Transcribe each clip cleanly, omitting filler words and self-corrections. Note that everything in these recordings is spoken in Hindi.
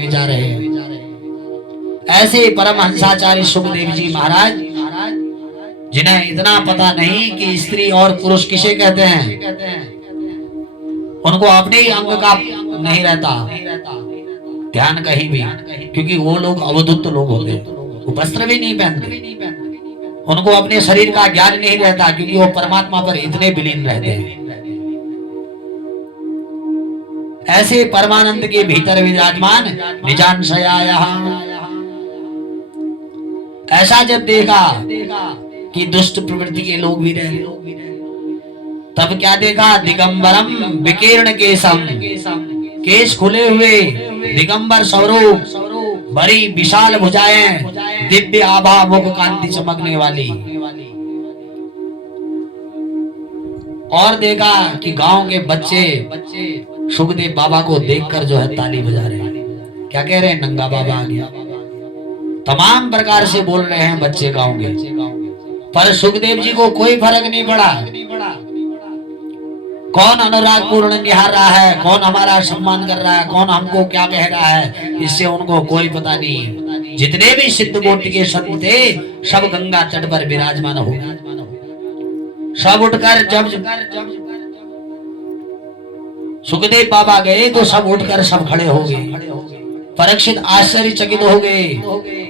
भी जा रहे हैं। ऐसे परमहंसाचार्य सुखदेव जी महाराज, जिन्हें इतना पता नहीं कि स्त्री और पुरुष किसे कहते हैं, उनको अपने ही अंग का नहीं रहता ध्यान कहीं भी, क्योंकि वो लोग अवधूत लोग होते हैं, वो वस्त्र भी नहीं पहनते, उनको अपने शरीर का ज्ञान नहीं रहता, क्योंकि वो परमात्मा पर इतने विलीन रहते हैं। ऐसे परमानंद के भीतर विराजमान निजांशया, ऐसा जब देखा कि दुष्ट प्रवृत्ति के लोग भी रहे, तब क्या देखा, दिगंबरम विकीर्ण केशम, केश खुले हुए, दिगंबर स्वरूप, बड़ी विशाल भुजाएं, दिव्य आभा, मुख कांति चमकने वाली। और देखा कि गांव के बच्चे सुखदेव बाबा को देखकर जो है ताली बजा रहे हैं, क्या कह रहे हैं, नंगा बाबा आ गया, तमाम प्रकार से बोल रहे हैं बच्चे गांव के। पर सुखदेव जी को कोई फर्क नहीं पड़ा, कौन अनुराग पूर्ण निहार रहा है, कौन हमारा सम्मान कर रहा है, कौन हमको क्या कह रहा है, इससे उनको कोई पता नहीं। जितने भी सिद्ध कोटि के संत थे सब गंगा तट पर विराजमान हो, सब उठकर जब सुखदेव बाबा गए तो सब उठकर सब खड़े हो गए। परीक्षित आश्चर्यचकित हो गए,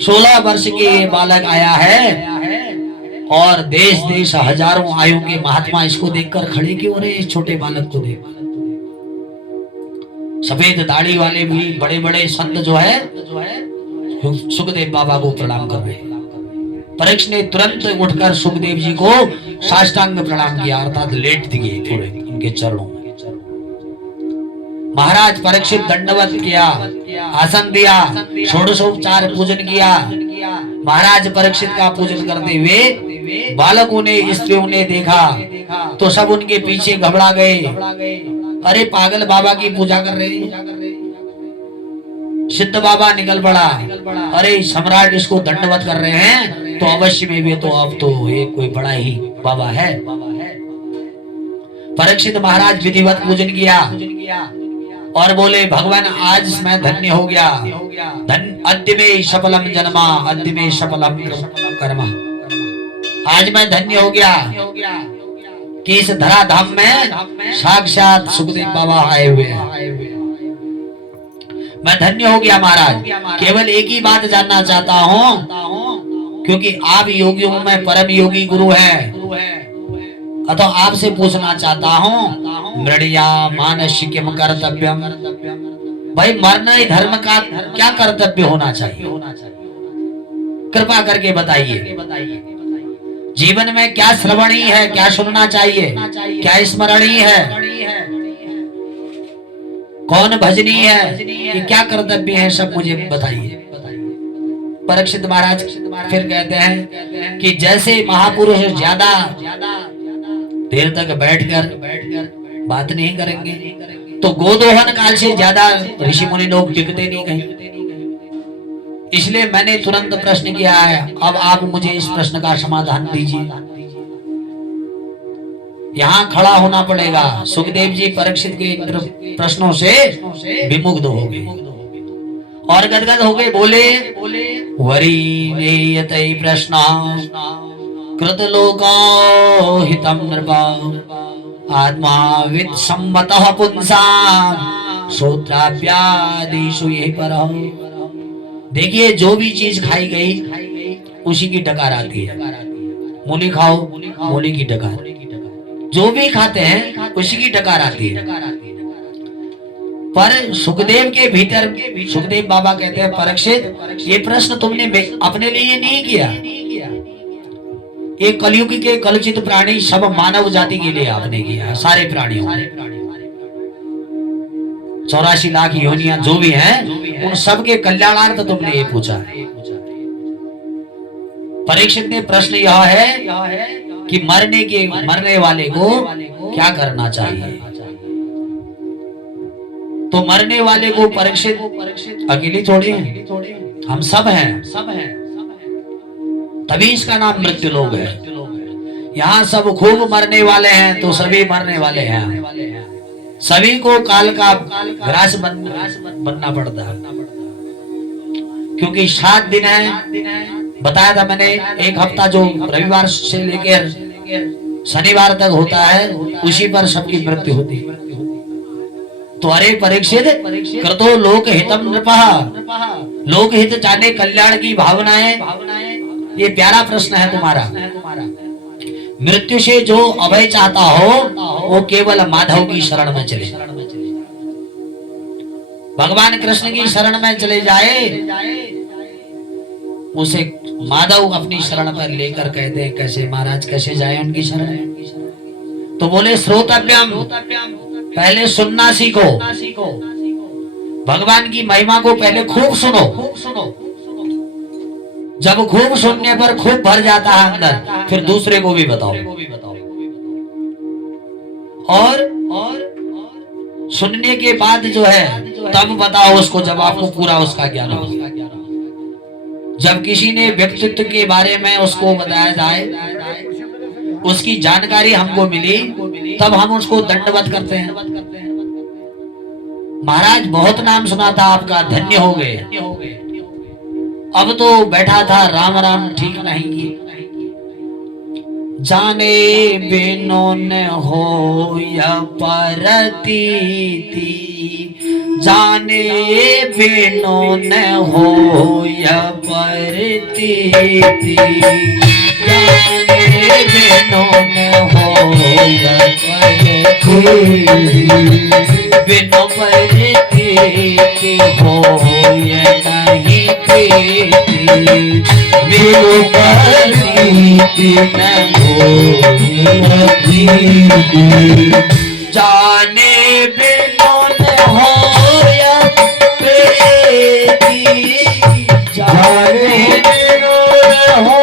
16 वर्ष के बालक आया है और देश देश हजारों आयु के महात्मा इसको देखकर खड़े क्यों रहे, इस छोटे बालक को देख। सफेद दाढ़ी वाले भी बड़े बड़े संत जो है सुखदेव बाबा को प्रणाम कर रहे। परीक्षित ने तुरंत उठकर सुखदेव जी को साष्टांग प्रणाम किया, अर्थात लेट दिए थोड़े उनके चरणों में। महाराज परीक्षित दंडवत किया, आसन दिया, षोडशोपचार पूजन किया। महाराज परीक्षित का पूजन करते हुए बालकों ने, स्त्रियों ने देखा तो सब उनके पीछे घबरा गए, अरे पागल बाबा की पूजा कर रहे हैं। सिद्ध बाबा निकल पड़ा, अरे सम्राट इसको दंडवत कर रहे हैं तो अवश्य में भी तो अब तो ये कोई बड़ा ही बाबा है। परीक्षित महाराज विधिवत पूजन किया और बोले, भगवान आज मैं धन्य हो गया, अद्य में सफलम जन्मा, अद्य में सफलम कर्म, आज मैं धन्य हो गया कि इस धराधाम में साक्षात सुखदेव बाबा आए हुए हैं। मैं धन्य हो गया महाराज। केवल एक ही बात जानना चाहता हूँ, क्योंकि आप योगियों में परम योगी गुरु है, अतः आपसे पूछना चाहता हूँ, मृणिया मानस्य किम कर्तव्यम, भाई मरना ही धर्म का क्या कर्तव्य होना चाहिए, कृपा करके बताइए। जीवन में क्या श्रवणीय है, क्या सुनना चाहिए, क्या स्मरणीय है, कौन भजनीय है, कि क्या कर्तव्य है, सब मुझे बताइए। परीक्षित महाराज फिर कहते हैं कि जैसे महापुरुष ज्यादा देर तक बैठकर बात नहीं करेंगे तो गोदोहन काल से ज्यादा ऋषि मुनि लोग टिकते नहीं कहीं, इसलिए मैंने तुरंत प्रश्न किया है। अब आप मुझे इस प्रश्न का समाधान दीजिए। यहाँ खड़ा होना पड़ेगा। सुखदेव जी परीक्षित के प्रश्नों से विमुग्ध हो गए और गदगद हो गए, बोले, वरी नेयतै प्रश्न कृत लोको हितम नृपा, आत्मा विद सम्मतः पुंसाम श्रोत्राभ्यादिषु यहि परः। देखिए जो भी चीज खाई गई उसी की डकार आती है। मूली खाओ, मूली की डकार, जो भी खाते हैं उसी की डकार आती है। पर सुखदेव के भीतर सुखदेव बाबा कहते हैं, परीक्षित ये प्रश्न तुमने अपने लिए नहीं किया, ये कलयुग के कलुषित प्राणी सब मानव जाति के लिए आपने किया, सारे प्राणियों, 84 लाख योनियां जो भी हैं उन सब के कल्याणार्थ तुमने ये पूछा है। परीक्षित ने प्रश्न यह है कि मरने वाले को क्या करना चाहिए। तो मरने वाले को परीक्षित अकेले थोड़े हैं, हम सब हैं, तभी इसका नाम मृत्यु लोग है। यहाँ सब खूब मरने वाले हैं तो सभी मरने वाले हैं, सभी को काल का ग्रास बनना पड़ता है। क्योंकि 7 दिन है, बताया था मैंने। एक हफ्ता जो रविवार से लेकर शनिवार तक होता है, उसी पर सबकी मृत्यु होती है। तो अरे परीक्षित, कृतो लोक हितम नृपः, लोक हित जाने कल्याण की भावनाएं, ये प्यारा प्रश्न है तुम्हारा। मृत्यु से जो अभय चाहता हो वो केवल माधव की शरण में चले, भगवान कृष्ण की शरण में चले जाए, उसे माधव अपनी शरण पर लेकर कहते हैं कैसे महाराज कैसे जाए उनकी शरण। तो बोले श्रोतव्यम, पहले सुनना सीखो, भगवान की महिमा को पहले खूब सुनो। जब खूब सुनने पर खूब भर जाता है अंदर, फिर दूसरे को भी बताओ। और सुनने के बाद जो है तब बताओ उसको, जब आपको पूरा उसका ज्ञान हो। जब किसी ने व्यक्तित्व के बारे में उसको बताया जाए, उसकी जानकारी हमको मिली, तब हम उसको दंडवत करते हैं। महाराज बहुत नाम सुना था आपका, धन्य हो गए, अब तो बैठा था राम राम ठीक नहीं। जाने बिनो न हो या परतीति, जाने बिनो न हो या परतीति, जाने बिनो न हो या परतीति, बिनो परतीति हो या नहीं प्रीति, बिनो परतीति न हो या प्रीति, जाने बिनो न हो या प्रीति, जाने बिनो न हो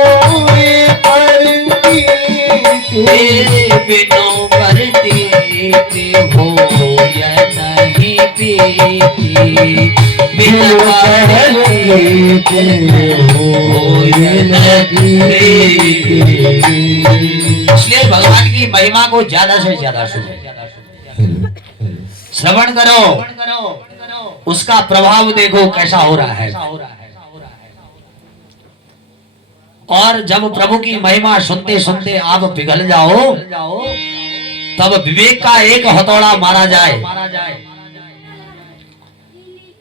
या प्रीति, बिनो परतीति हो या नहीं प्रीति, बिनो परतीति हो या नहीं प्रीति। इसलिए भगवान की महिमा को ज्यादा से ज्यादा सुनो, श्रवण करो, उसका प्रभाव देखो कैसा हो रहा है। और जब प्रभु की महिमा सुनते सुनते आप पिघल जाओ, तब विवेक का एक हथौड़ा मारा जाए,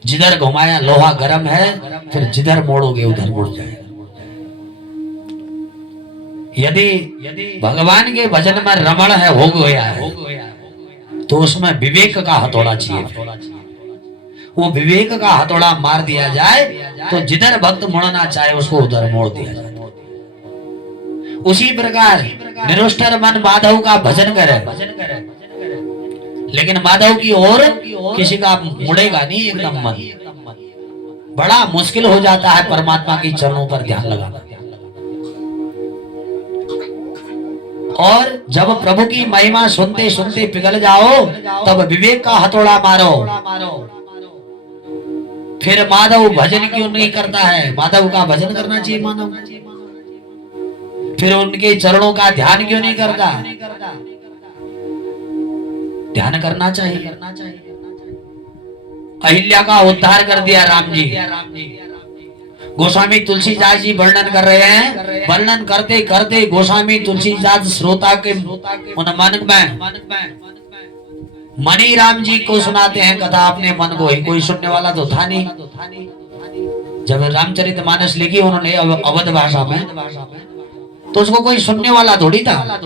जिधर घुमाया लोहा गर्म है, फिर जिधर मोड़ोगे उधर मुड़ जाए। यदि भगवान के भजन में रमण है, हो गया है, तो उसमें विवेक का हथौड़ा चाहिए। वो विवेक का हथौड़ा मार दिया जाए तो जिधर भक्त मुड़ना चाहे उसको उधर मोड़ दिया जाए। उसी प्रकार निरुष्टर मन माधव का भजन करे, लेकिन माधव की ओर किसी का मुड़ेगा नहीं एकदम मन। बड़ा मुश्किल हो जाता है परमात्मा की चरणों पर ध्यान लगाना। और जब प्रभु की महिमा सुनते सुनते पिघल जाओ, तब विवेक का हथौड़ा मारो। फिर माधव भजन क्यों नहीं करता है? माधव का भजन करना चाहिए मानव। फिर उनके चरणों का ध्यान क्यों नहीं करता? ध्यान करना चाहिए। अहिल्या का उद्धार कर दिया राम जी। गोस्वामी तुलसीदास जी वर्णन कर रहे हैं। वर्णन करते करते गोस्वामी तुलसीदास श्रोता के उन मन में मणि राम जी को सुनाते हैं कथा अपने मन को ही। कोई सुनने वाला तो था नहीं। जब रामचरितमानस लिखी उन्होंने अवध भाषा में, तो उसको कोई सुनने वाला थोड़ी था।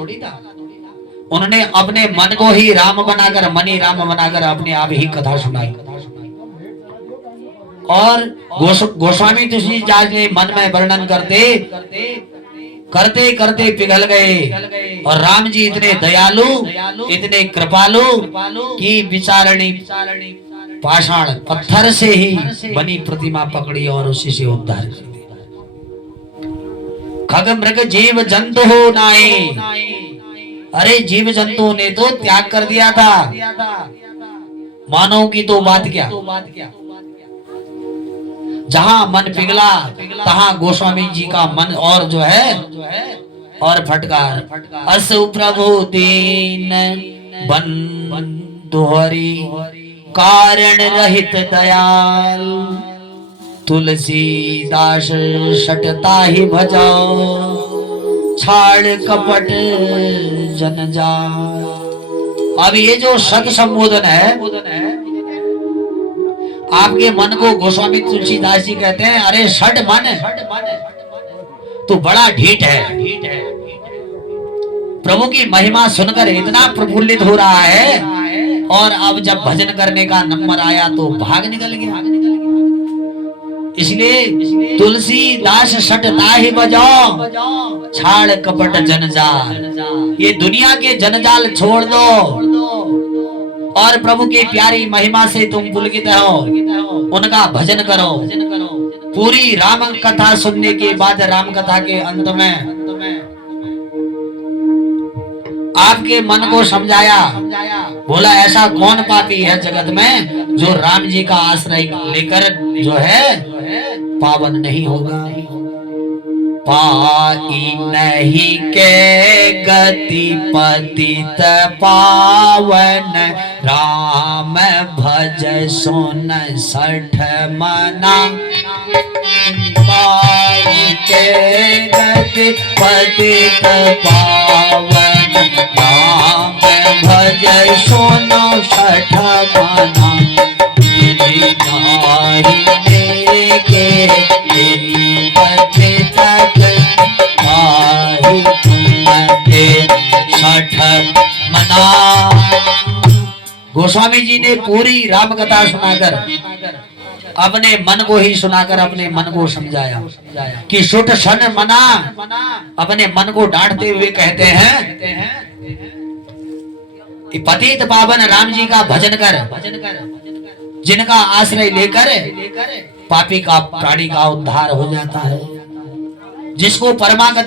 उन्होंने अपने मन को ही राम बनाकर, मणि राम बनाकर अपने आप ही कथा सुनाई। और गोस्वामी तुलसीदास ने मन में वर्णन करते करते पिघल गए। और राम जी इतने दयालु, इतने कृपालु कि विचारणी पाषाण पत्थर से ही बनी प्रतिमा पकड़ी और उसी से उद्धार कर दिया। खग मृग जीव जंतु हो नाए। अरे जीव जंतु ने तो त्याग कर दिया था, मानव की तो बात क्या। जहां मन पिघला तहां गोस्वामी जी का मन और जो है और फटकार। असु प्रभु दीन बंधु हरि कारण रहित दयाल, तुलसीदास सटता ही भजाओ, छाड़ कपट जनजाल। अब ये जो सत संबोधन है, आपके मन को गोस्वामी तुलसीदास जी कहते हैं, अरे सट मन तो बड़ा ढीठ है। प्रभु की महिमा सुनकर इतना प्रफुल्लित हो रहा है, और अब जब भजन करने का नंबर आया तो भाग निकल गया। इसलिए तुलसीदास सटता ही बजाओ, छाड़ कपट जनजाल। ये दुनिया के जनजाल छोड़ दो और प्रभु की प्यारी महिमा से तुम पुलकित हो, उनका भजन करो। पूरी राम कथा सुनने के बाद राम कथा के अंत में आपके मन को समझाया, बोला ऐसा कौन पापी है जगत में जो राम जी का आश्रय लेकर जो है पावन नहीं होगा। पाई नहीं के गति पतित पावन, राम भज सुन सठ मना। पाई के गति पतित पावन, राम भज सुन सठ मना। गोस्वामी जी ने पूरी राम कथा सुनाकर अपने मन को ही सुनाकर अपने मन को समझाया कि सुट सन मना। अपने मन को डांटते हुए कहते हैं कि पतित पावन राम जी का भजन कर, जिनका आश्रय लेकर पापी का प्राणी का उद्धार हो जाता है। जिसको परमागति